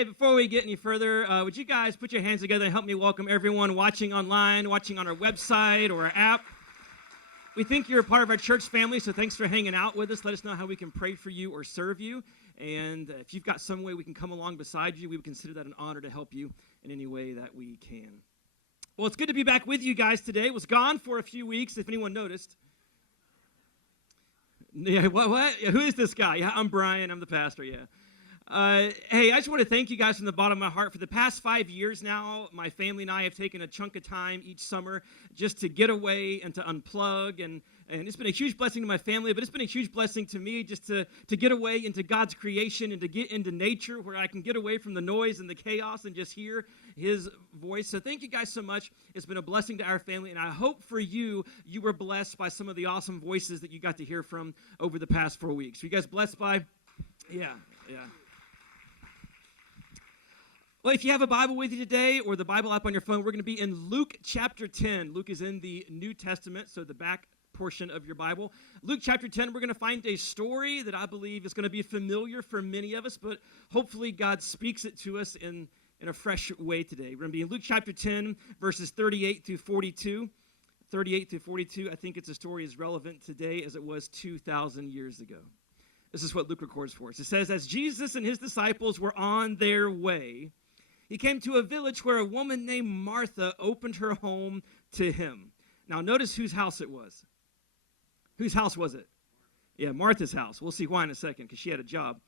Hey, before we get any further, would you guys put your hands together and help me welcome everyone watching online, watching on our website or our app. We think you're a part of our church family, so thanks for hanging out with us. Let us know how we can pray for you or serve you. And if you've got some way we can come along beside you, we would consider that an honor to help you in any way that we can. Well, it's good to be back with you guys today. Was gone for a few weeks, if anyone noticed. Yeah, what? Yeah, who is this guy? Yeah, I'm Brian. I'm the pastor, yeah. Hey, I just want to thank you guys from the bottom of my heart. For the past 5 years now, my family and I have taken a chunk of time each summer just to get away and to unplug. And it's been a huge blessing to my family, but it's been a huge blessing to me just to get away into God's creation and to get into nature where I can get away from the noise and the chaos and just hear His voice. So thank you guys so much. It's been a blessing to our family, and I hope for you were blessed by some of the awesome voices that you got to hear from over the past 4 weeks. Were you guys blessed by? Yeah. Well, if you have a Bible with you today or the Bible app on your phone, we're going to be in Luke chapter 10. Luke is in the New Testament, so the back portion of your Bible. Luke chapter 10, we're going to find a story that I believe is going to be familiar for many of us, but hopefully God speaks it to us in a fresh way today. We're going to be in Luke chapter 10, verses 38 through 42. 38 through 42, I think it's a story as relevant today as it was 2,000 years ago. This is what Luke records for us. It says, as Jesus and his disciples were on their way, he came to a village where a woman named Martha opened her home to him. Now, notice whose house it was. Whose house was it? Yeah, Martha's house. We'll see why in a second, because she had a job.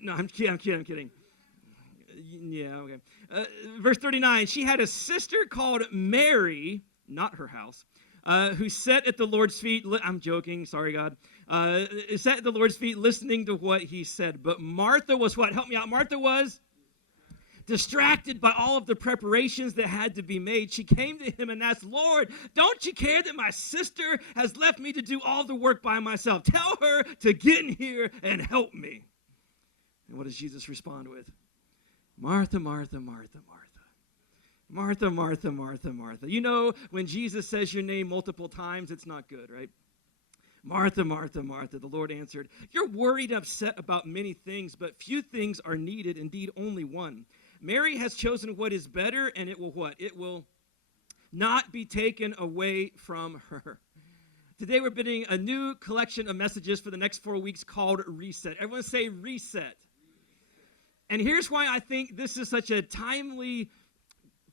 No, I'm kidding. Yeah, okay. Verse 39, she had a sister called Mary, not her house, who sat at the Lord's feet. I'm joking, sorry, God. Sat at the Lord's feet listening to what he said. But Martha was what? Help me out. Martha was distracted by all of the preparations that had to be made. She came to him and asked, Lord, don't you care that my sister has left me to do all the work by myself? Tell her to get in here and help me. And what does Jesus respond with? Martha, Martha, Martha, Martha. Martha, Martha, Martha, Martha. You know, when Jesus says your name multiple times, it's not good, right? Martha, Martha, Martha. The Lord answered, you're worried and upset about many things, but few things are needed, indeed only one. Mary has chosen what is better, and it will what? It will not be taken away from her. Today we're beginning a new collection of messages for the next 4 weeks called Reset. Everyone say Reset. And here's why I think this is such a timely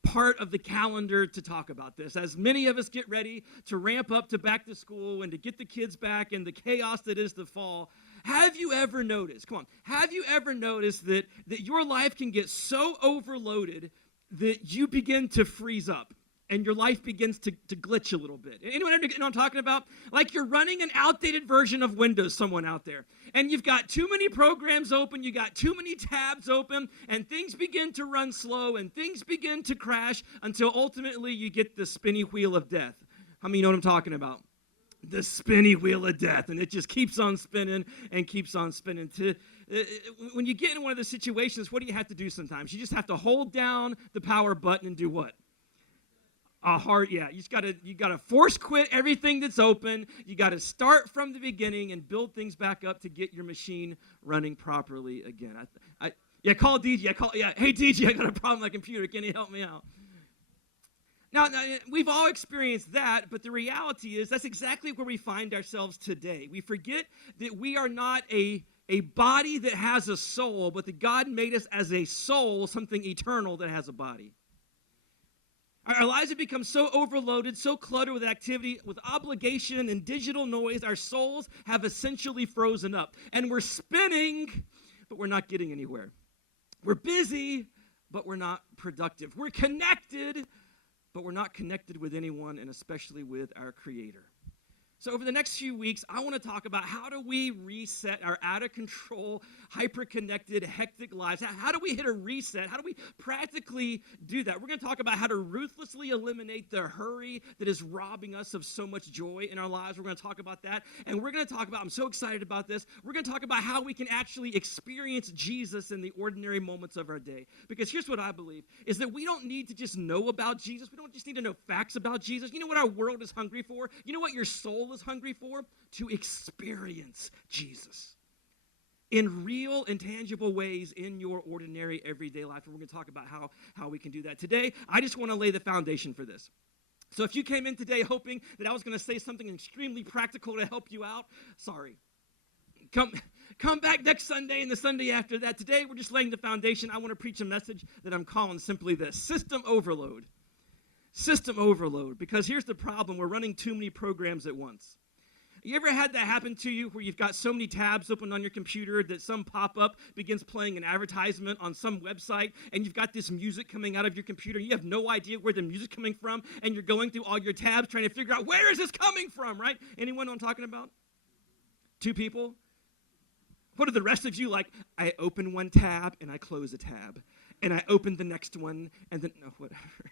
part of the calendar to talk about this. As many of us get ready to ramp up to back to school and to get the kids back and the chaos that is the fall, have you ever noticed, have you ever noticed that your life can get so overloaded that you begin to freeze up and your life begins to glitch a little bit? Anyone know what I'm talking about? Like you're running an outdated version of Windows, someone out there, and you've got too many programs open, you got too many tabs open, and things begin to run slow, and things begin to crash until ultimately you get the spinny wheel of death. How many know what I'm talking about? The spinny wheel of death, and it just keeps on spinning and keeps on spinning. When you get in one of those situations, what do you have to do sometimes? You just have to hold down the power button and do what? You gotta force quit everything that's open. You gotta start from the beginning and build things back up to get your machine running properly again. Call DJ. Hey DJ, I got a problem with my computer. Can you help me out? Now, we've all experienced that, but the reality is that's exactly where we find ourselves today. We forget that we are not a body that has a soul, but that God made us as a soul, something eternal that has a body. Our lives have become so overloaded, so cluttered with activity, with obligation and digital noise, our souls have essentially frozen up. And we're spinning, but we're not getting anywhere. We're busy, but we're not productive. We're connected, but we're not connected with anyone, and especially with our Creator. So over the next few weeks, I want to talk about how do we reset our out-of-control, hyper-connected, hectic lives. How do we hit a reset? How do we practically do that? We're going to talk about how to ruthlessly eliminate the hurry that is robbing us of so much joy in our lives. We're going to talk about that. And we're going to talk about, I'm so excited about this, we're going to talk about how we can actually experience Jesus in the ordinary moments of our day. Because here's what I believe, is that we don't need to just know about Jesus. We don't just need to know facts about Jesus. You know what our world is hungry for? You know what your soul is hungry for? To experience Jesus. in real, intangible ways in your ordinary, everyday life. And we're going to talk about how we can do that. Today, I just want to lay the foundation for this. So if you came in today hoping that I was going to say something extremely practical to help you out, sorry. Come back next Sunday and the Sunday after that. Today, we're just laying the foundation. I want to preach a message that I'm calling simply this: system overload. System overload. Because here's the problem. We're running too many programs at once. You ever had that happen to you where you've got so many tabs open on your computer that some pop-up begins playing an advertisement on some website, and you've got this music coming out of your computer, and you have no idea where the music's coming from, and you're going through all your tabs trying to figure out, where is this coming from, right? Anyone know what I'm talking about? Two people? What are the rest of you like? I open one tab, and I close a tab, and I open the next one, and then, no, whatever.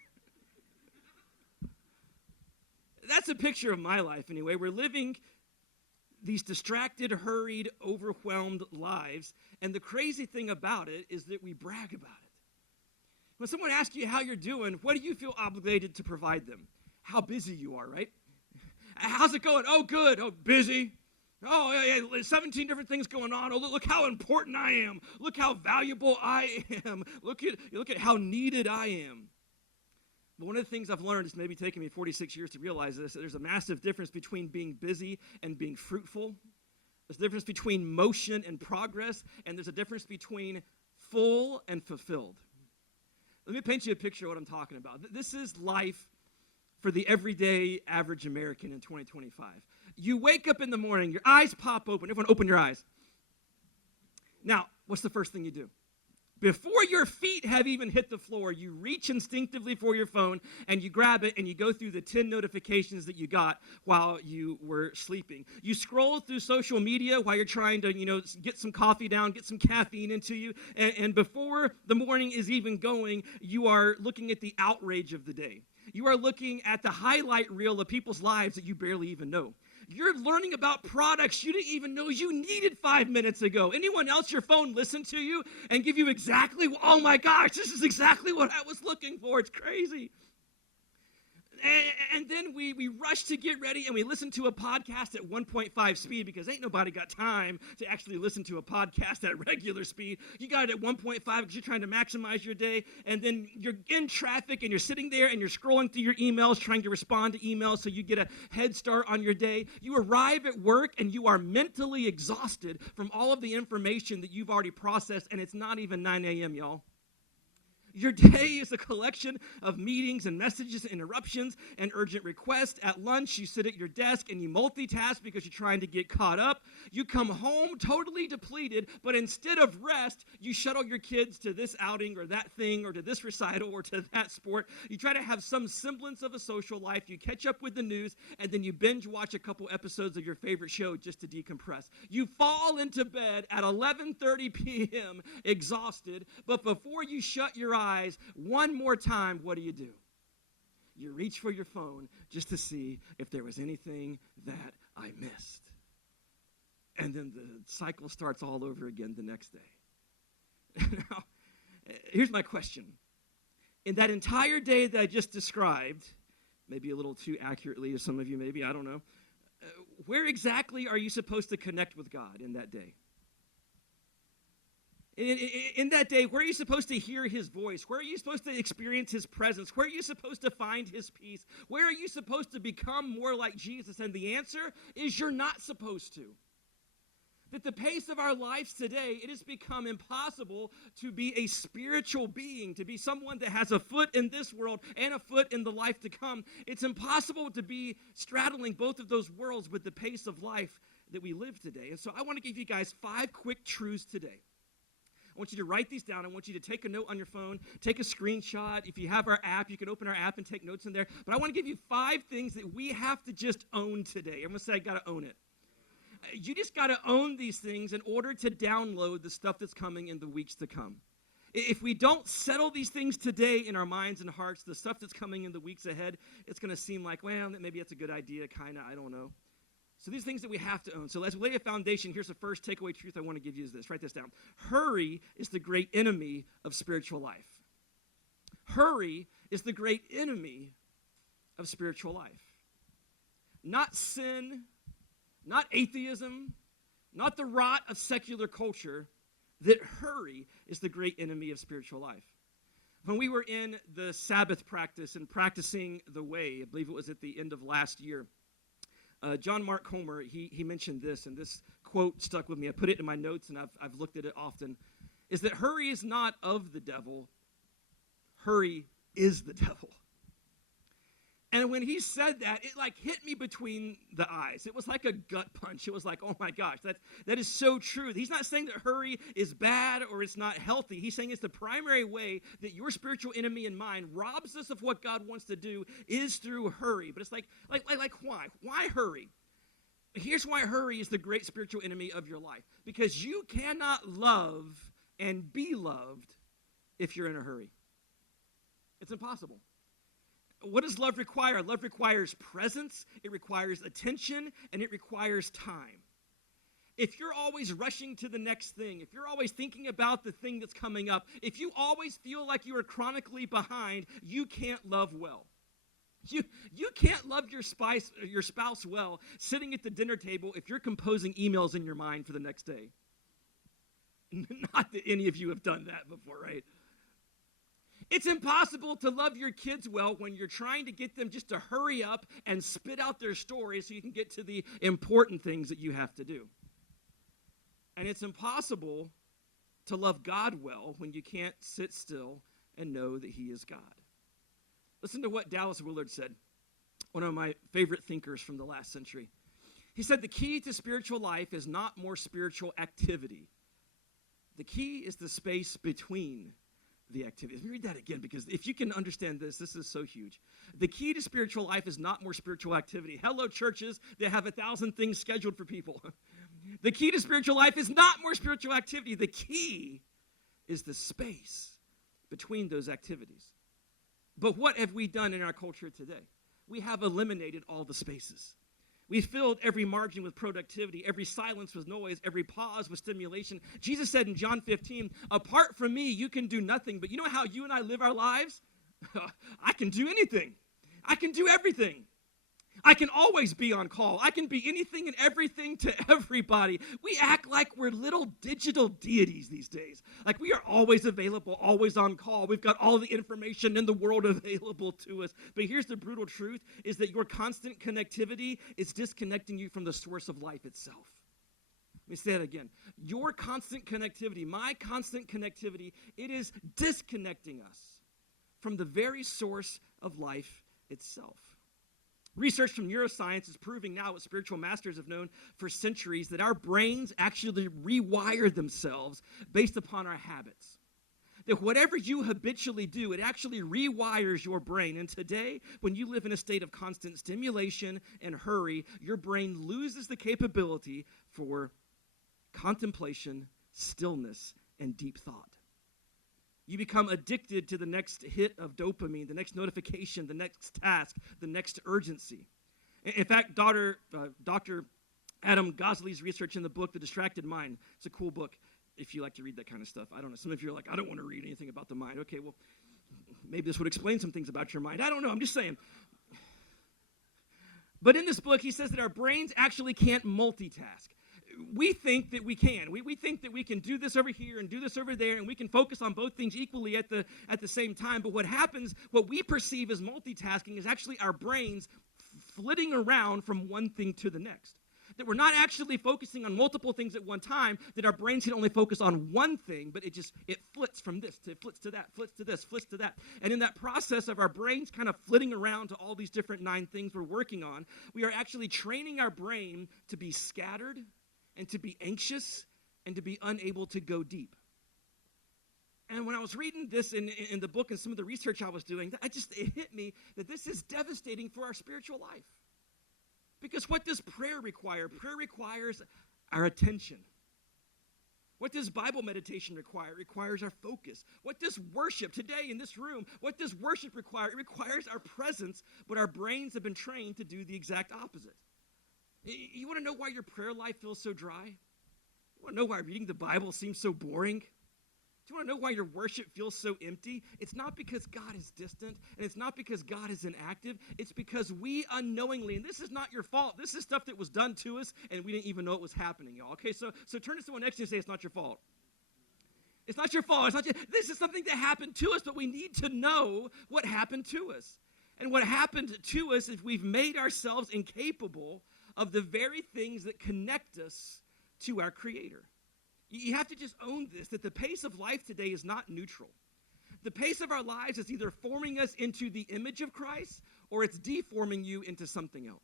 That's a picture of my life, anyway. We're living these distracted, hurried, overwhelmed lives. And the crazy thing about it is that we brag about it. When someone asks you how you're doing, what do you feel obligated to provide them? How busy you are, right? How's it going? Oh, good. Oh, busy. Oh, yeah, 17 different things going on. Oh, look how important I am. Look how valuable I am. Look at how needed I am. But one of the things I've learned, it's maybe taken me 46 years to realize this, that there's a massive difference between being busy and being fruitful. There's a difference between motion and progress, and there's a difference between full and fulfilled. Let me paint you a picture of what I'm talking about. This is life for the everyday average American in 2025. You wake up in the morning, your eyes pop open. Everyone open your eyes. Now, what's the first thing you do? Before your feet have even hit the floor, you reach instinctively for your phone, and you grab it, and you go through the 10 notifications that you got while you were sleeping. You scroll through social media while you're trying to, get some coffee down, get some caffeine into you, and before the morning is even going, you are looking at the outrage of the day. You are looking at the highlight reel of people's lives that you barely even know. You're learning about products you didn't even know you needed 5 minutes ago. Anyone else, your phone listen to you and give you exactly, oh my gosh, this is exactly what I was looking for. It's crazy. And then we rush to get ready and we listen to a podcast at 1.5 speed because ain't nobody got time to actually listen to a podcast at regular speed. You got it at 1.5 because you're trying to maximize your day. And then you're in traffic and you're sitting there and you're scrolling through your emails, trying to respond to emails so you get a head start on your day. You arrive at work and you are mentally exhausted from all of the information that you've already processed, and it's not even 9 a.m., y'all. Your day is a collection of meetings and messages and interruptions and urgent requests. At lunch, you sit at your desk and you multitask because you're trying to get caught up. You come home totally depleted, but instead of rest, you shuttle your kids to this outing or that thing or to this recital or to that sport. You try to have some semblance of a social life. You catch up with the news, and then you binge watch a couple episodes of your favorite show just to decompress. You fall into bed at 11:30 p.m. exhausted, but before you shut your eyes one more time, what do? You reach for your phone just to see if there was anything that I missed. And then the cycle starts all over again the next day. Now, here's my question. In that entire day that I just described, maybe a little too accurately to some of you, maybe, I don't know, where exactly are you supposed to connect with God in that day? In that day, where are you supposed to hear his voice? Where are you supposed to experience his presence? Where are you supposed to find his peace? Where are you supposed to become more like Jesus? And the answer is you're not supposed to. That the pace of our lives today, it has become impossible to be a spiritual being, to be someone that has a foot in this world and a foot in the life to come. It's impossible to be straddling both of those worlds with the pace of life that we live today. And so I want to give you guys 5 quick truths today. I want you to write these down. I want you to take a note on your phone, take a screenshot. If you have our app, you can open our app and take notes in there. But I want to give you 5 things that we have to just own today. Everyone say, I got to own it. You just got to own these things in order to download the stuff that's coming in the weeks to come. If we don't settle these things today in our minds and hearts, the stuff that's coming in the weeks ahead, it's going to seem like, well, maybe that's a good idea, kind of, I don't know. So these things that we have to own. So let's lay a foundation. Here's the first takeaway truth I want to give you is this. Write this down. Hurry is the great enemy of spiritual life. Hurry is the great enemy of spiritual life. Not sin, not atheism, not the rot of secular culture, that hurry is the great enemy of spiritual life. When we were in the Sabbath practice and practicing the way, I believe it was at the end of last year, John Mark Comer, he mentioned this, and this quote stuck with me. I put it in my notes, and I've looked at it often, is that hurry is not of the devil, hurry is the devil. And when he said that, it like hit me between the eyes. It was like a gut punch. It was like, oh my gosh, that is so true. He's not saying that hurry is bad or it's not healthy. He's saying it's the primary way that your spiritual enemy and mine robs us of what God wants to do is through hurry. But it's like why? Why hurry? Here's why hurry is the great spiritual enemy of your life. Because you cannot love and be loved if you're in a hurry. It's impossible. What does love require? Love requires presence, it requires attention, and it requires time. If you're always rushing to the next thing, if you're always thinking about the thing that's coming up, if you always feel like you are chronically behind, you can't love well. You can't love your spouse well sitting at the dinner table if you're composing emails in your mind for the next day. Not that any of you have done that before, right? It's impossible to love your kids well when you're trying to get them just to hurry up and spit out their stories so you can get to the important things that you have to do. And it's impossible to love God well when you can't sit still and know that he is God. Listen to what Dallas Willard said, one of my favorite thinkers from the last century. He said, the key to spiritual life is not more spiritual activity. The key is the space between the activities. Let me read that again, because if you can understand this is so huge. The key to spiritual life is not more spiritual activity. Hello, churches that have 1,000 things scheduled for people. The key to spiritual life is not more spiritual activity. The key is the space between those activities. But what have we done in our culture today? We have eliminated all the spaces. We filled every margin with productivity, every silence with noise, every pause with stimulation. Jesus said in John 15, apart from me, you can do nothing. But you know how you and I live our lives? I can do anything. I can do everything. I can always be on call. I can be anything and everything to everybody. We act like we're little digital deities these days. Like we are always available, always on call. We've got all the information in the world available to us. But here's the brutal truth, is that your constant connectivity is disconnecting you from the source of life itself. Let me say that again. Your constant connectivity, my constant connectivity, it is disconnecting us from the very source of life itself. Research from neuroscience is proving now what spiritual masters have known for centuries, that our brains actually rewire themselves based upon our habits. That whatever you habitually do, it actually rewires your brain. And today, when you live in a state of constant stimulation and hurry, your brain loses the capability for contemplation, stillness, and deep thought. You become addicted to the next hit of dopamine, the next notification, the next task, the next urgency. In fact, Dr. Adam Gosley's research in the book, The Distracted Mind, it's a cool book if you like to read that kind of stuff. I don't know. Some of you are like, I don't want to read anything about the mind. Okay, well, maybe this would explain some things about your mind. I don't know. I'm just saying. But in this book, he says that our brains actually can't multitask. We think that we can. We think that we can do this over here and do this over there, and we can focus on both things equally at the same time. But what happens, what we perceive as multitasking, is actually our brains flitting around from one thing to the next. That we're not actually focusing on multiple things at one time, that our brains can only focus on one thing, but it flits from this to flits to that, flits to this, flits to that. And in that process of our brains kind of flitting around to all these different 9 things we're working on, we are actually training our brain to be scattered and to be anxious and to be unable to go deep. And when I was reading this in the book and some of the research I was doing, it hit me that this is devastating for our spiritual life. Because what does prayer require? Prayer requires our attention. What does Bible meditation require? It requires our focus. What does worship today in this room, what does worship require? It requires our presence, but our brains have been trained to do the exact opposite. You want to know why your prayer life feels so dry? You want to know why reading the Bible seems so boring? Do you want to know why your worship feels so empty? It's not because God is distant, and it's not because God is inactive. It's because we unknowingly, and this is not your fault. This is stuff that was done to us, and we didn't even know it was happening, y'all. Okay, so turn to someone next to you and say, it's not your fault. It's not your fault. This is something that happened to us, but we need to know what happened to us. And what happened to us is we've made ourselves incapable of the very things that connect us to our Creator. You have to just own this, that the pace of life today is not neutral. The pace of our lives is either forming us into the image of Christ or it's deforming you into something else.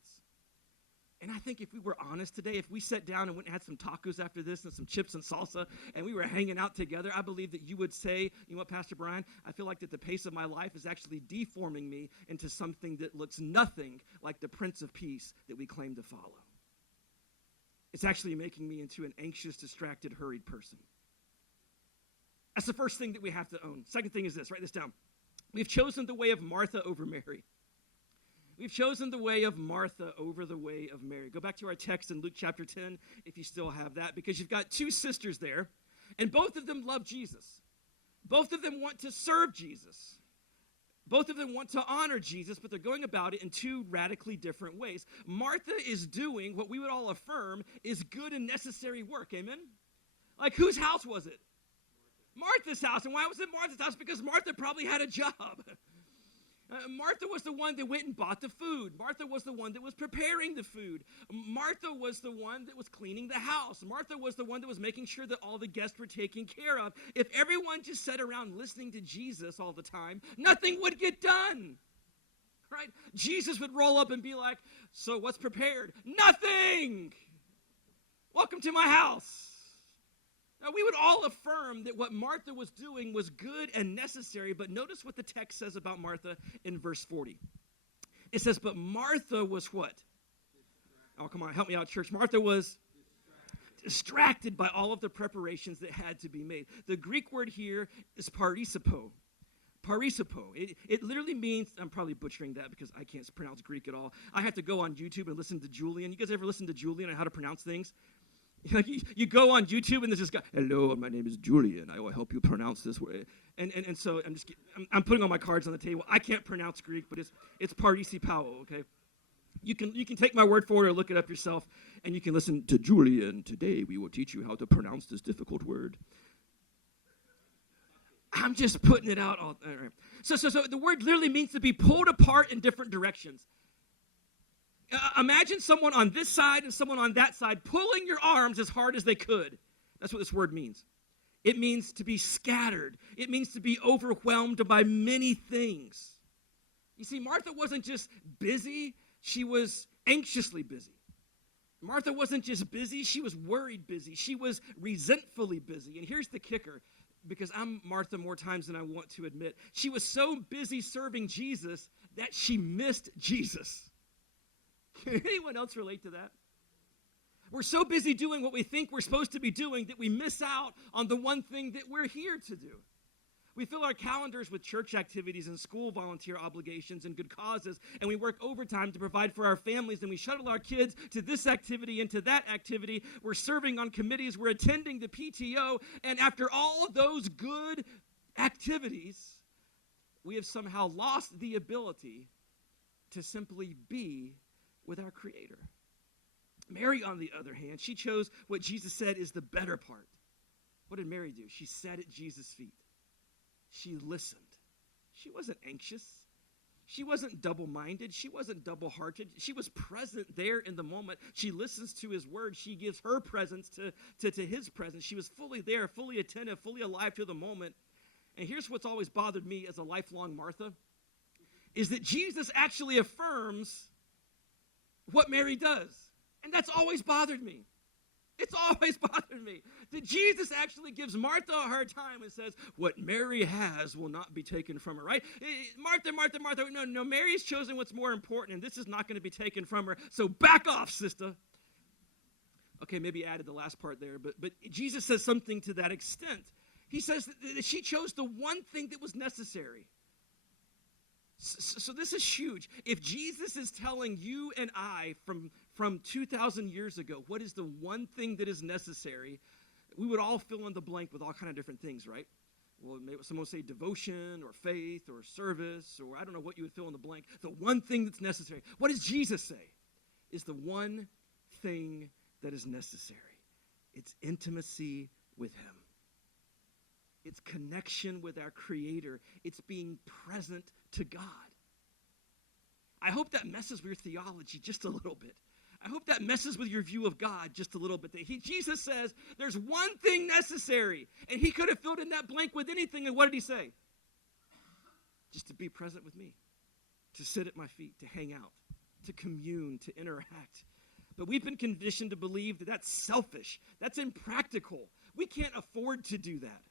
And I think if we were honest today, if we sat down and went and had some tacos after this and some chips and salsa and we were hanging out together, I believe that you would say, you know what, Pastor Brian, I feel like that the pace of my life is actually deforming me into something that looks nothing like the Prince of Peace that we claim to follow. It's actually making me into an anxious, distracted, hurried person. That's the first thing that we have to own. Second thing is this. Write this down. We've chosen the way of Martha over Mary. We've chosen the way of Martha over the way of Mary. Go back to our text in Luke chapter 10 if you still have that, because you've got two sisters there, and both of them love Jesus. Both of them want to serve Jesus. Both of them want to honor Jesus, but they're going about it in two radically different ways. Martha is doing what we would all affirm is good and necessary work, amen? Like, whose house was it? Martha's house. And why was it Martha's house? Because Martha probably had a job. Martha was the one that went and bought the food. Martha was the one that was preparing the food. Martha was the one that was cleaning the house. Martha was the one that was making sure that all the guests were taken care of. If everyone just sat around listening to Jesus all the time, nothing would get done. Right? Jesus would roll up and be like, so what's prepared? Nothing! Welcome to my house. Now, we would all affirm that what Martha was doing was good and necessary, but notice what the text says about Martha in verse 40. It says, but Martha was what? Oh, come on, help me out, church. Martha was distracted by all of the preparations that had to be made. The Greek word here is parisipo. Parisipo. It literally means, I'm probably butchering that because I can't pronounce Greek at all. I have to go on YouTube and listen to Julian. You guys ever listen to Julian on how to pronounce things? You go on YouTube and there's this guy, hello, my name is Julian. I will help you pronounce this way. And so I'm putting all my cards on the table. I can't pronounce Greek, but it's participao, okay? You can take my word for it or look it up yourself, and you can listen to Julian. Today we will teach you how to pronounce this difficult word. I'm just putting it out. All right. So the word literally means to be pulled apart in different directions. Imagine someone on this side and someone on that side pulling your arms as hard as they could. That's what this word means. It means to be scattered. It means to be overwhelmed by many things. You see, Martha wasn't just busy. She was anxiously busy. Martha wasn't just busy. She was worried busy. She was resentfully busy. And here's the kicker, because I'm Martha more times than I want to admit. She was so busy serving Jesus that she missed Jesus. Can anyone else relate to that? We're so busy doing what we think we're supposed to be doing that we miss out on the one thing that we're here to do. We fill our calendars with church activities and school volunteer obligations and good causes, and we work overtime to provide for our families, and we shuttle our kids to this activity and to that activity. We're serving on committees. We're attending the PTO, and after all of those good activities, we have somehow lost the ability to simply be with our Creator. Mary, on the other hand, she chose what Jesus said is the better part. What did Mary do? She sat at Jesus' feet. She listened. She wasn't anxious. She wasn't double-minded. She wasn't double-hearted. She was present there in the moment. She listens to his word. She gives her presence to his presence. She was fully there, fully attentive, fully alive to the moment. And here's what's always bothered me as a lifelong Martha, is that Jesus actually affirms what Mary does. And that's always bothered me. It's always bothered me that Jesus actually gives Martha a hard time and says, what Mary has will not be taken from her, right? Martha, Martha, Martha. No, Mary's chosen what's more important, and this is not going to be taken from her. So back off, sister. Okay, maybe added the last part there, but Jesus says something to that extent. He says that she chose the one thing that was necessary. So this is huge. If Jesus is telling you and I from 2,000 years ago, what is the one thing that is necessary, we would all fill in the blank with all kind of different things, right? Well, maybe someone will say devotion or faith or service, or I don't know what you would fill in the blank. The one thing that's necessary. What does Jesus say is the one thing that is necessary? It's intimacy with him. It's connection with our Creator. It's being present to God. I hope that messes with your theology just a little bit. I hope that messes with your view of God just a little bit. Jesus says there's one thing necessary, and he could have filled in that blank with anything, and what did he say? Just to be present with me, to sit at my feet, to hang out, to commune, to interact. But we've been conditioned to believe that that's selfish, that's impractical. We can't afford to do that.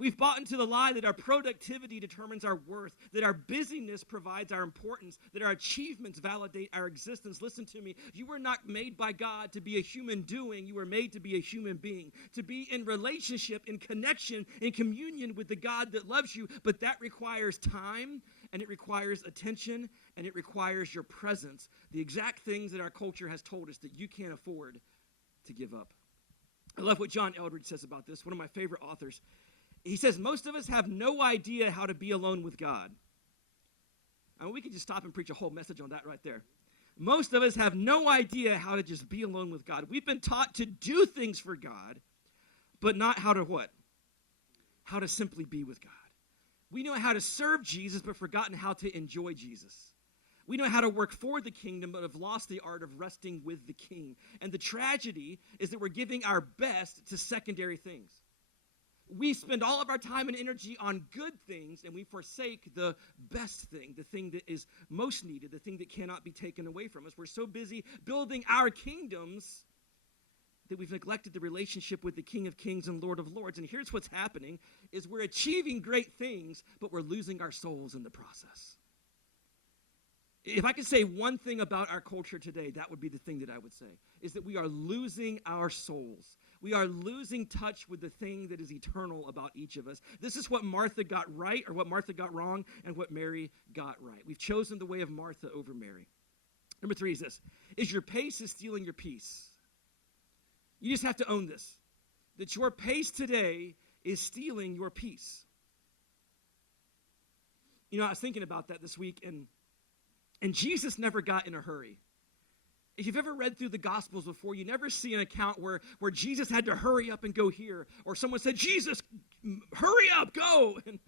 We've bought into the lie that our productivity determines our worth, that our busyness provides our importance, that our achievements validate our existence. Listen to me. You were not made by God to be a human doing. You were made to be a human being, to be in relationship, in connection, in communion with the God that loves you. But that requires time, and it requires attention, and it requires your presence. The exact things that our culture has told us that you can't afford to give up. I love what John Eldredge says about this, one of my favorite authors. He says, most of us have no idea how to be alone with God. I mean, we could just stop and preach a whole message on that right there. Most of us have no idea how to just be alone with God. We've been taught to do things for God, but not how to what? How to simply be with God. We know how to serve Jesus, but forgotten how to enjoy Jesus. We know how to work for the kingdom, but have lost the art of resting with the King. And the tragedy is that we're giving our best to secondary things. We spend all of our time and energy on good things, and we forsake the best thing, the thing that is most needed, the thing that cannot be taken away from us. We're so busy building our kingdoms that we've neglected the relationship with the King of Kings and Lord of Lords. And here's what's happening, is we're achieving great things, but we're losing our souls in the process. If I could say one thing about our culture today, that would be the thing that I would say, is that we are losing our souls. We are losing touch with the thing that is eternal about each of us. This is what Martha got right, or what Martha got wrong, and what Mary got right. We've chosen the way of Martha over Mary. Number 3 is this, is your pace is stealing your peace. You just have to own this, that your pace today is stealing your peace. You know, I was thinking about that this week, and Jesus never got in a hurry. If you've ever read through the Gospels before, you never see an account where Jesus had to hurry up and go here, or someone said, Jesus, hurry up, go. And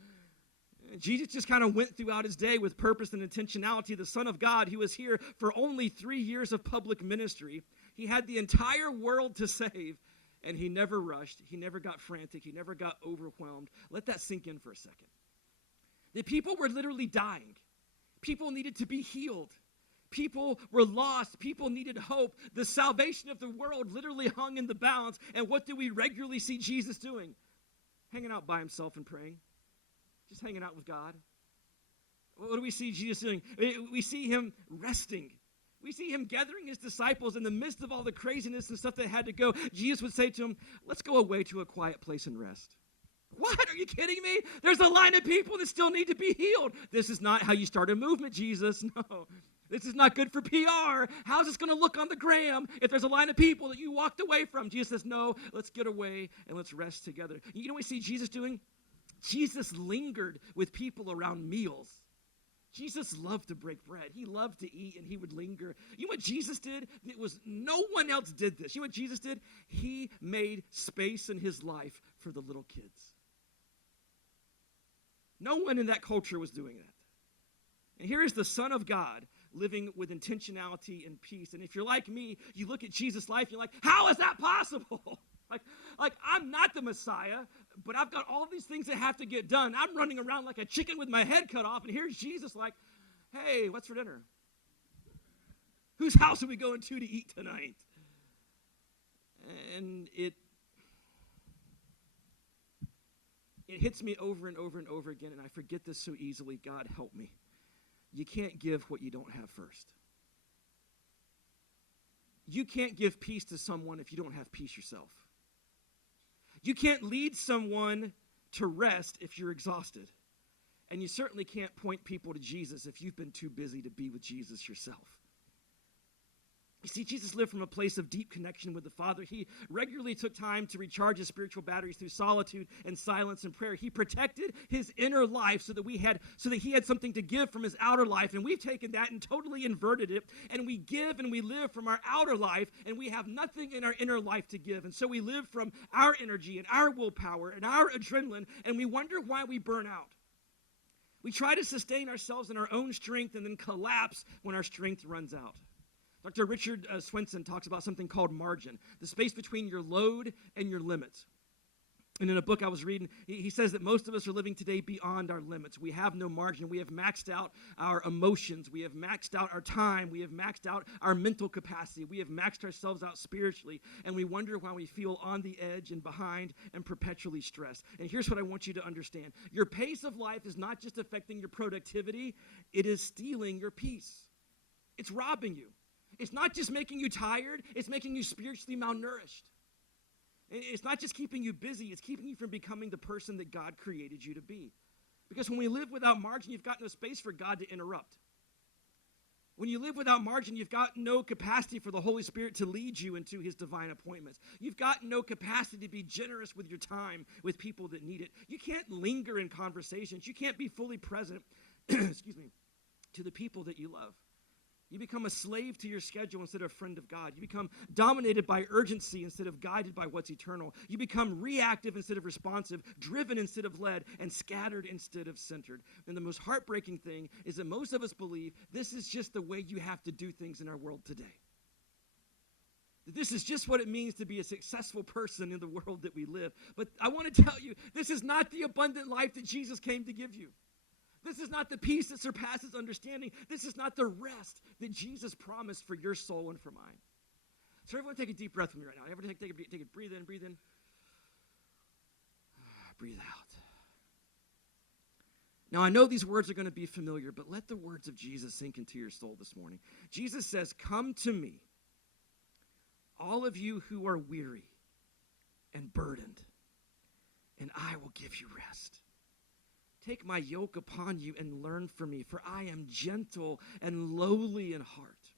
Jesus just kind of went throughout his day with purpose and intentionality. The Son of God, he was here for only 3 years of public ministry. He had the entire world to save, and he never rushed. He never got frantic. He never got overwhelmed. Let that sink in for a second. The people were literally dying. People needed to be healed. People were lost. People needed hope. The salvation of the world literally hung in the balance. And what do we regularly see Jesus doing? Hanging out by himself and praying. Just hanging out with God. What do we see Jesus doing? We see him resting. We see him gathering his disciples in the midst of all the craziness and stuff that had to go. Jesus would say to him, let's go away to a quiet place and rest. What? Are you kidding me? There's a line of people that still need to be healed. This is not how you start a movement, Jesus. No. This is not good for PR. How's this going to look on the gram if there's a line of people that you walked away from? Jesus says, no, let's get away and let's rest together. You know what we see Jesus doing? Jesus lingered with people around meals. Jesus loved to break bread. He loved to eat, and he would linger. You know what Jesus did? It was no one else did this. You know what Jesus did? He made space in his life for the little kids. No one in that culture was doing that. And here is the Son of God living with intentionality and peace. And if you're like me, you look at Jesus' life, you're like, how is that possible? like I'm not the Messiah, but I've got all these things that have to get done. I'm running around like a chicken with my head cut off, and here's Jesus like, hey, what's for dinner? Whose house are we going to eat tonight? And it hits me over and over and over again, and I forget this so easily. God, help me. You can't give what you don't have first. You can't give peace to someone if you don't have peace yourself. You can't lead someone to rest if you're exhausted. And you certainly can't point people to Jesus if you've been too busy to be with Jesus yourself. You see, Jesus lived from a place of deep connection with the Father. He regularly took time to recharge his spiritual batteries through solitude and silence and prayer. He protected his inner life so that he had something to give from his outer life. And we've taken that and totally inverted it. And we give and we live from our outer life, and we have nothing in our inner life to give. And so we live from our energy and our willpower and our adrenaline, and we wonder why we burn out. We try to sustain ourselves in our own strength and then collapse when our strength runs out. Dr. Richard Swenson talks about something called margin, the space between your load and your limits. And in a book I was reading, he says that most of us are living today beyond our limits. We have no margin. We have maxed out our emotions. We have maxed out our time. We have maxed out our mental capacity. We have maxed ourselves out spiritually. And we wonder why we feel on the edge and behind and perpetually stressed. And here's what I want you to understand. Your pace of life is not just affecting your productivity. It is stealing your peace. It's robbing you. It's not just making you tired. It's making you spiritually malnourished. It's not just keeping you busy, it's keeping you from becoming the person that God created you to be. Because when we live without margin, you've got no space for God to interrupt. When you live without margin, you've got no capacity for the Holy Spirit to lead you into his divine appointments. You've got no capacity to be generous with your time with people that need it. You can't linger in conversations. You can't be fully present, to the people that you love. You become a slave to your schedule instead of a friend of God. You become dominated by urgency instead of guided by what's eternal. You become reactive instead of responsive, driven instead of led, and scattered instead of centered. And the most heartbreaking thing is that most of us believe this is just the way you have to do things in our world today. That this is just what it means to be a successful person in the world that we live. But I want to tell you, this is not the abundant life that Jesus came to give you. This is not the peace that surpasses understanding. This is not the rest that Jesus promised for your soul and for mine. So everyone take a deep breath with me right now. Everyone take it, breathe in, breathe in. Breathe out. Now, I know these words are going to be familiar, but let the words of Jesus sink into your soul this morning. Jesus says, "Come to me, all of you who are weary and burdened, and I will give you rest. Take my yoke upon you and learn from me, for I am gentle and lowly in heart.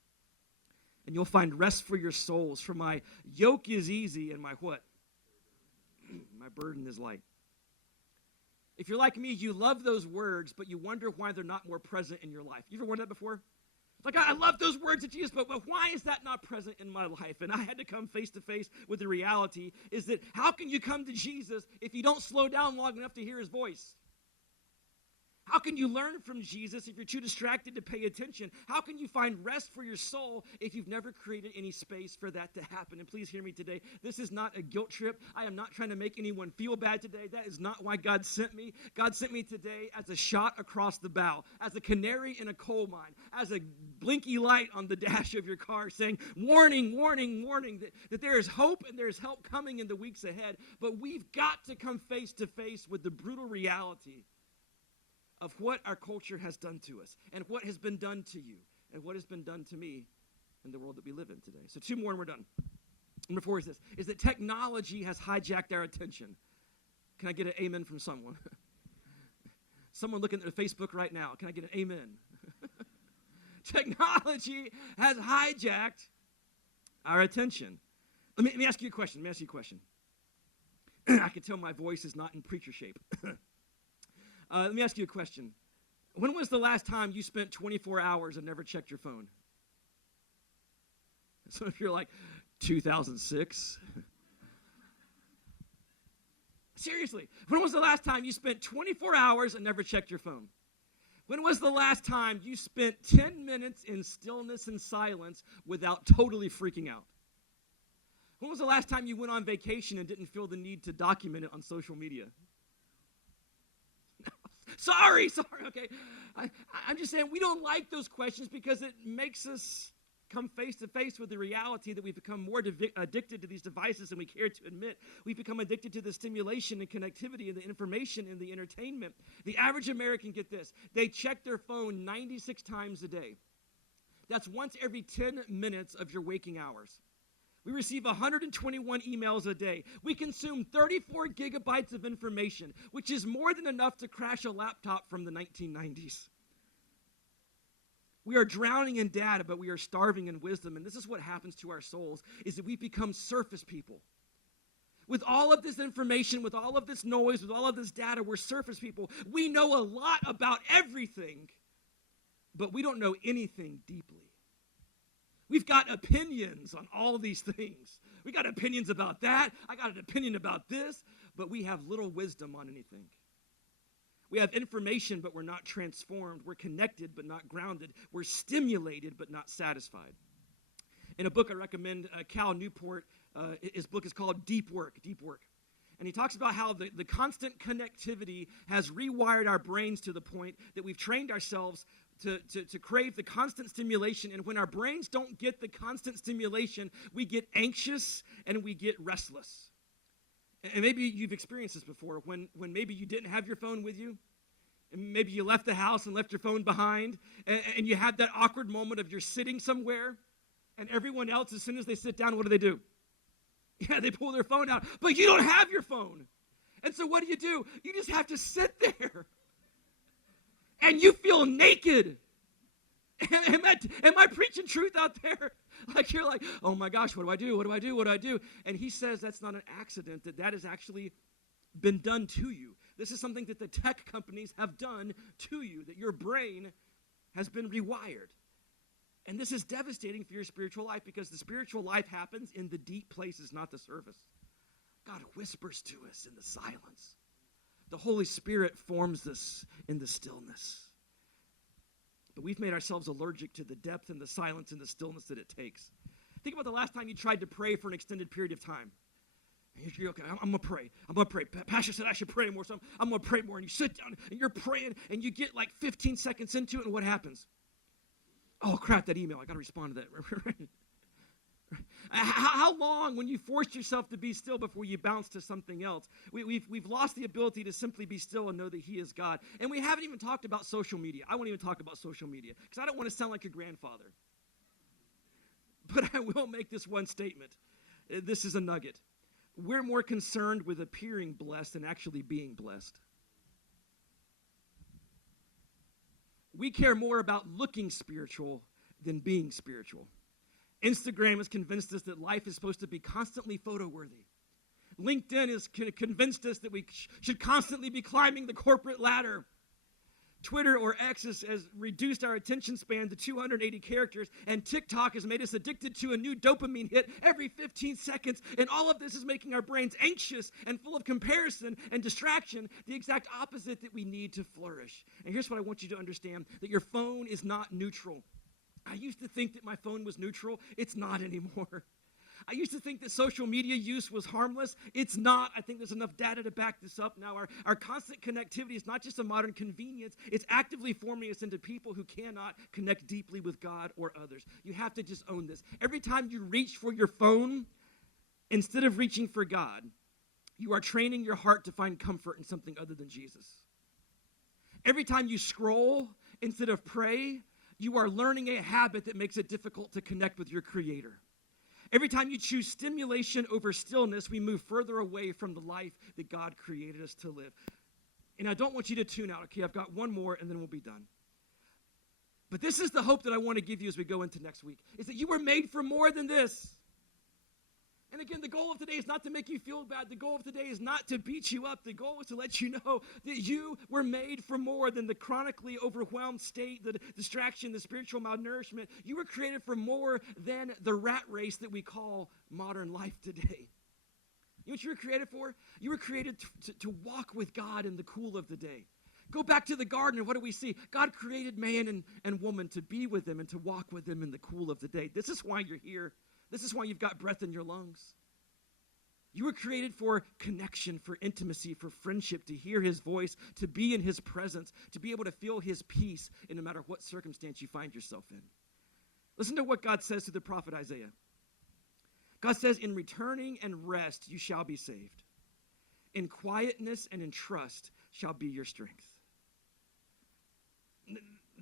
And you'll find rest for your souls, for my yoke is easy and my what? My burden is light." If you're like me, you love those words, but you wonder why they're not more present in your life. You ever wondered that before? Like, I love those words of Jesus, but why is that not present in my life? And I had to come face to face with the reality is that how can you come to Jesus if you don't slow down long enough to hear his voice? How can you learn from Jesus if you're too distracted to pay attention? How can you find rest for your soul if you've never created any space for that to happen? And please hear me today. This is not a guilt trip. I am not trying to make anyone feel bad today. That is not why God sent me. God sent me today as a shot across the bow, as a canary in a coal mine, as a blinky light on the dash of your car saying, warning, warning, warning, that there is hope and there is help coming in the weeks ahead. But we've got to come face to face with the brutal reality of what our culture has done to us and what has been done to you and what has been done to me in the world that we live in today. So 2 more and we're done. Number 4 is this, is that technology has hijacked our attention. Can I get an amen from someone? Someone looking at Facebook right now. Can I get an amen? Technology has hijacked our attention. Let me ask you a question. I can tell my voice is not in preacher shape. Let me ask you a question. When was the last time you spent 24 hours and never checked your phone? Some of you are like, 2006? Seriously, when was the last time you spent 24 hours and never checked your phone? When was the last time you spent 10 minutes in stillness and silence without totally freaking out? When was the last time you went on vacation and didn't feel the need to document it on social media? Sorry, okay. I'm just saying we don't like those questions because it makes us come face to face with the reality that we've become more addicted to these devices than we care to admit. We've become addicted to the stimulation and connectivity and the information and the entertainment. The average American, get this, they check their phone 96 times a day. That's once every 10 minutes of your waking hours. We receive 121 emails a day. We consume 34 gigabytes of information, which is more than enough to crash a laptop from the 1990s. We are drowning in data, but we are starving in wisdom. And this is what happens to our souls, is that we become surface people. With all of this information, with all of this noise, with all of this data, we're surface people. We know a lot about everything, but we don't know anything deeply. We've got opinions on all these things. We got opinions about that. I got an opinion about this, but we have little wisdom on anything. We have information, but we're not transformed. We're connected, but not grounded. We're stimulated, but not satisfied. In a book I recommend, Cal Newport, his book is called Deep Work. And he talks about how the constant connectivity has rewired our brains to the point that we've trained ourselves to crave the constant stimulation. And when our brains don't get the constant stimulation, we get anxious and we get restless. And maybe you've experienced this before, when maybe you didn't have your phone with you, and maybe you left the house and left your phone behind, and you had that awkward moment of you're sitting somewhere, and everyone else, as soon as they sit down, what do? Yeah, they pull their phone out, but you don't have your phone. And so what do? You just have to sit there, and you feel naked. Am I preaching truth out there? Like you're like, oh my gosh, what do I do? And he says that's not an accident, that has actually been done to you. This is something that the tech companies have done to you, that your brain has been rewired. And this is devastating for your spiritual life, because the spiritual life happens in the deep places, not the surface. God whispers to us in the silence. The Holy Spirit forms this in the stillness. But we've made ourselves allergic to the depth and the silence and the stillness that it takes. Think about the last time you tried to pray for an extended period of time. And you're okay, I'm going to pray. Pastor said I should pray more, so I'm going to pray more. And you sit down and you're praying and you get like 15 seconds into it, and what happens? Oh, crap, that email. I got to respond to that. How long, when you forced yourself to be still before you bounce to something else? We've lost the ability to simply be still and know that he is God. And we haven't even talked about social media. I won't even talk about social media because I don't want to sound like a grandfather. But I will make this one statement. This is a nugget. We're more concerned with appearing blessed than actually being blessed. We care more about looking spiritual than being spiritual. Instagram has convinced us that life is supposed to be constantly photo-worthy. LinkedIn has convinced us that we should constantly be climbing the corporate ladder. Twitter, or X, has reduced our attention span to 280 characters, and TikTok has made us addicted to a new dopamine hit every 15 seconds, and all of this is making our brains anxious and full of comparison and distraction, the exact opposite that we need to flourish. And here's what I want you to understand, that your phone is not neutral. I used to think that my phone was neutral. It's not anymore. I used to think that social media use was harmless. It's not. I think there's enough data to back this up now. Our constant connectivity is not just a modern convenience. It's actively forming us into people who cannot connect deeply with God or others. You have to just own this. Every time you reach for your phone, instead of reaching for God, you are training your heart to find comfort in something other than Jesus. Every time you scroll instead of pray, you are learning a habit that makes it difficult to connect with your Creator. Every time you choose stimulation over stillness, we move further away from the life that God created us to live. And I don't want you to tune out, okay? I've got one more, and then we'll be done. But this is the hope that I want to give you as we go into next week, is that you were made for more than this. And again, the goal of today is not to make you feel bad. The goal of today is not to beat you up. The goal is to let you know that you were made for more than the chronically overwhelmed state, the distraction, the spiritual malnourishment. You were created for more than the rat race that we call modern life today. You know what you were created for? You were created to walk with God in the cool of the day. Go back to the garden, and what do we see? God created man and woman to be with him and to walk with him in the cool of the day. This is why you're here. This is why you've got breath in your lungs. You were created for connection, for intimacy, for friendship, to hear his voice, to be in his presence, to be able to feel his peace in no matter what circumstance you find yourself in. Listen to what God says to the prophet Isaiah. God says, in returning and rest you shall be saved. In quietness and in trust shall be your strength.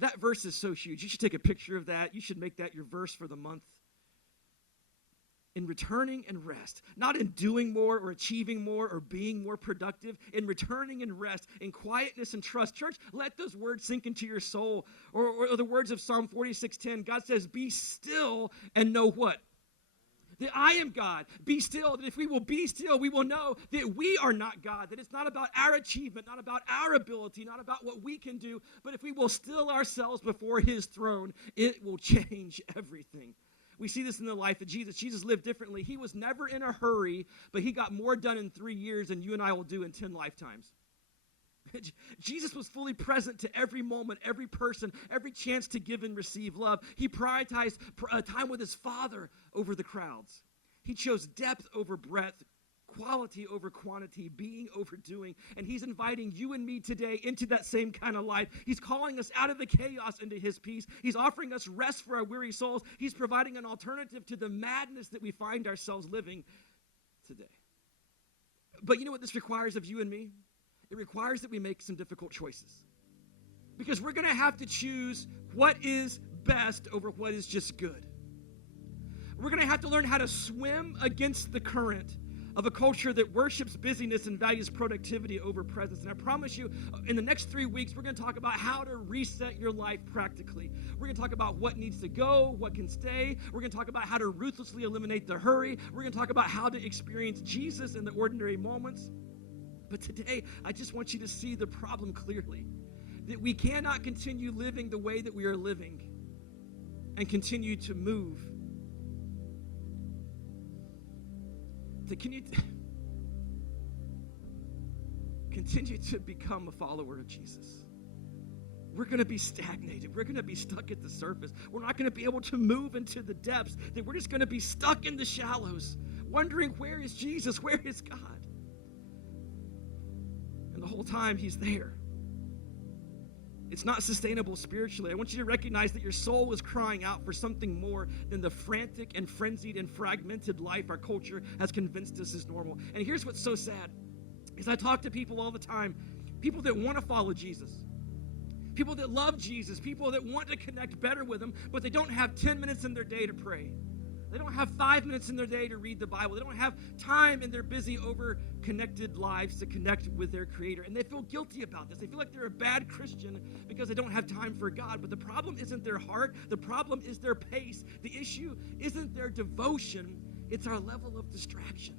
That verse is so huge. You should take a picture of that. You should make that your verse for the month. in returning and rest, not in doing more or achieving more or being more productive, in returning and rest, in quietness and trust. Church, let those words sink into your soul. Or the words of Psalm 46:10, God says, be still and know what? That I am God. Be still. That if we will be still, we will know that we are not God. That it's not about our achievement, not about our ability, not about what we can do. But if we will still ourselves before his throne, it will change everything. We see this in the life of Jesus. Jesus lived differently. He was never in a hurry, but he got more done in 3 years than you and I will do in 10 lifetimes. Jesus was fully present to every moment, every person, every chance to give and receive love. He prioritized time with his Father over the crowds. He chose depth over breadth, quality over quantity, being over doing. And he's inviting you and me today into that same kind of life. He's calling us out of the chaos into his peace. He's offering us rest for our weary souls. He's providing an alternative to the madness that we find ourselves living today. But you know what this requires of you and me? It requires that we make some difficult choices. Because we're going to have to choose what is best over what is just good. We're going to have to learn how to swim against the current of a culture that worships busyness and values productivity over presence. And I promise you, in the next 3 weeks, we're going to talk about how to reset your life practically. We're going to talk about what needs to go, what can stay. We're going to talk about how to ruthlessly eliminate the hurry. We're going to talk about how to experience Jesus in the ordinary moments. But today, I just want you to see the problem clearly. That we cannot continue living the way that we are living and continue to move. Continue to become a follower of Jesus. We're going to be stagnated. We're going to be stuck at the surface. We're not going to be able to move into the depths. That we're just going to be stuck in the shallows, wondering, where is Jesus? Where is God? And the whole time, he's there. It's not sustainable spiritually. I want you to recognize that your soul is crying out for something more than the frantic and frenzied and fragmented life our culture has convinced us is normal. And here's what's so sad, is I talk to people all the time, people that want to follow Jesus, people that love Jesus, people that want to connect better with him, but they don't have 10 minutes in their day to pray. They don't have 5 minutes in their day to read the Bible. They don't have time in their busy, over-connected lives to connect with their Creator. And they feel guilty about this. They feel like they're a bad Christian because they don't have time for God. But the problem isn't their heart. The problem is their pace. The issue isn't their devotion. It's our level of distraction.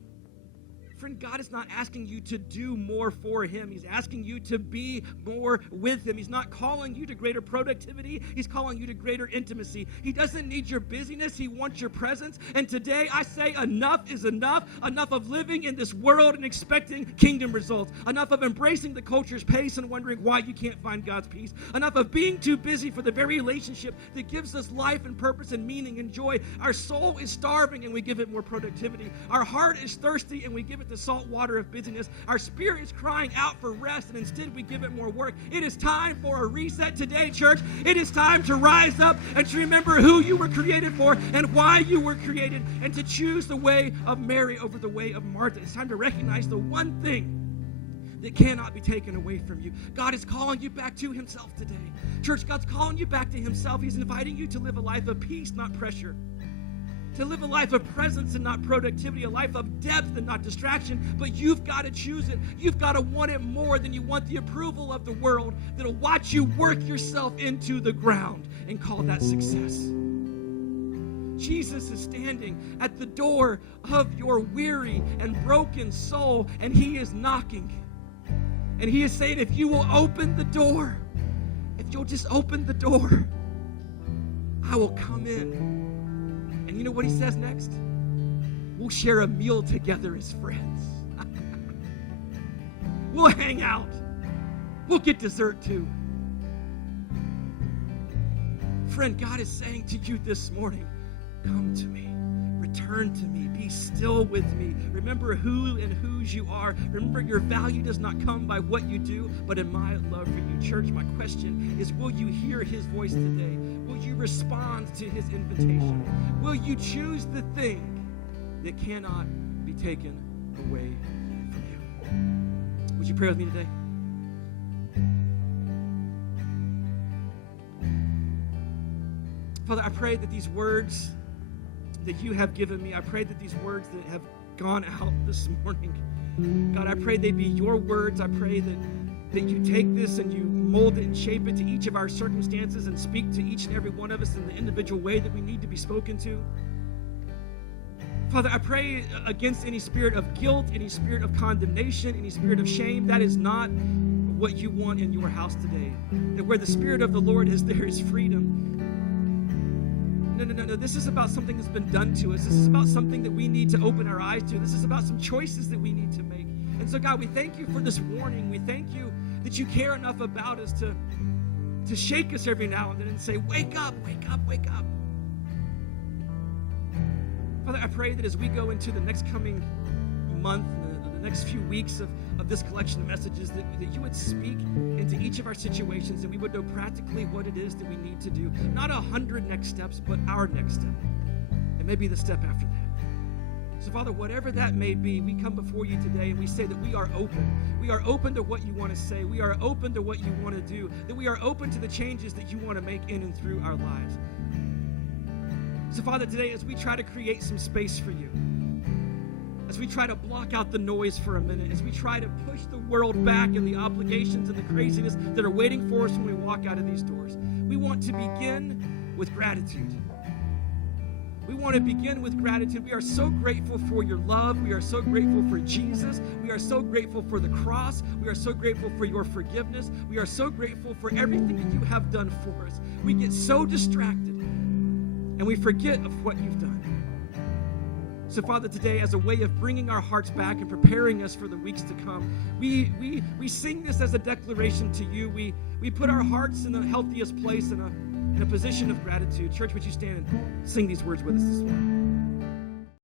Friend, God is not asking you to do more for him. He's asking you to be more with him. He's not calling you to greater productivity. He's calling you to greater intimacy. He doesn't need your busyness. He wants your presence. And today I say enough is enough. Enough of living in this world and expecting kingdom results. Enough of embracing the culture's pace and wondering why you can't find God's peace. Enough of being too busy for the very relationship that gives us life and purpose and meaning and joy. Our soul is starving and we give it more productivity. Our heart is thirsty and we give it the salt water of busyness. Our spirit is crying out for rest, and instead we give it more work. It is time for a reset today, church. It is time to rise up and to remember who you were created for and why you were created, and to choose the way of Mary over the way of Martha. It's time to recognize the one thing that cannot be taken away from you. God is calling you back to himself today. Church, God's calling you back to himself. He's inviting you to live a life of peace, not pressure. To live a life of presence and not productivity, a life of depth and not distraction, but you've got to choose it. You've got to want it more than you want the approval of the world that'll watch you work yourself into the ground and call that success. Jesus is standing at the door of your weary and broken soul, and he is knocking. And he is saying, if you will open the door, if you'll just open the door, I will come in. And you know what he says next? We'll share a meal together as friends. We'll hang out. We'll get dessert too. Friend, God is saying to you this morning, come to me. Return to me. Be still with me. Remember who and whose you are. Remember your value does not come by what you do, but in my love for you. Church, my question is, will you hear his voice today? Will you respond to his invitation? Will you choose the thing that cannot be taken away from you? Would you pray with me today? Father, I pray that these words that you have given me. I pray that these words that have gone out this morning, God, I pray they be your words. I pray that you take this and you mold it and shape it to each of our circumstances and speak to each and every one of us in the individual way that we need to be spoken to. Father, I pray against any spirit of guilt, any spirit of condemnation, any spirit of shame. That is not what you want in your house today. That where the Spirit of the Lord is, there is freedom. No. This is about something that's been done to us. This is about something that we need to open our eyes to. This is about some choices that we need to make. And so, God, we thank you for this warning. We thank you that you care enough about us to shake us every now and then and say, wake up, wake up, wake up. Father, I pray that as we go into the next coming month, the next few weeks of this collection of messages, that you would speak into each of our situations, and we would know practically what it is that we need to do. Not 100 next steps, but our next step. And maybe the step after that. So, Father, whatever that may be, we come before you today and we say that we are open. We are open to what you want to say. We are open to what you want to do. That we are open to the changes that you want to make in and through our lives. So, Father, today as we try to create some space for you, as we try to block out the noise for a minute, as we try to push the world back and the obligations and the craziness that are waiting for us when we walk out of these doors, we want to begin with gratitude. We want to begin with gratitude. We are so grateful for your love. We are so grateful for Jesus. We are so grateful for the cross. We are so grateful for your forgiveness. We are so grateful for everything that you have done for us. We get so distracted and we forget of what you've done. So, Father, today, as a way of bringing our hearts back and preparing us for the weeks to come, we sing this as a declaration to you. We put our hearts in the healthiest place, in a position of gratitude. Church, would you stand and sing these words with us this morning?